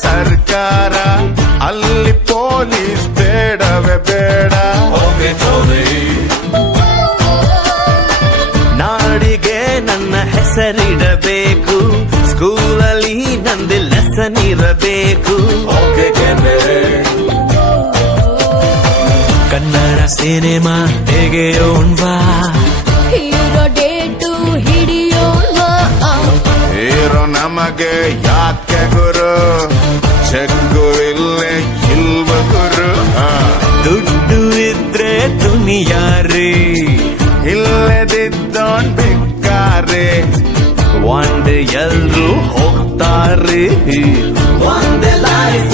ಸರ್ಕಾರ ಅಲ್ಲಿ ಪೊಲೀಸ್ ಬೇಡವೇ ಬೇಡ. ನಾಡಿಗೆ ನನ್ನ ಹೆಸರಿಡಬೇಕು, ಸ್ಕೂಲಲ್ಲಿ ನಂದು ಲೆಸನ್ ಇರಬೇಕು. ಕನ್ನಡ ಸಿನಿಮಾ ತೆಗೆಯೋಣ್ವಾ, ಹೀರೋ ಡೇಟು ಹಿಡಿಯೋಣ್ವಾ. ಹೀರೋ ನಮಗೆ ಯಾಕೆ ಗುರು, ಚೆಕ್ಕು ಇಲ್ಲೇ ಇಲ್ವ ಗುರು. ದುಡ್ಡು ಇದ್ರೆ ದುನಿಯಾರಿ, ಇಲ್ಲದಿದ್ದೋನ್ ಭಿಕ್ಕಾರಿ. ಒಂದೇ ಎಲ್ರು ಹೋಗ್ತಾರೆ. One day life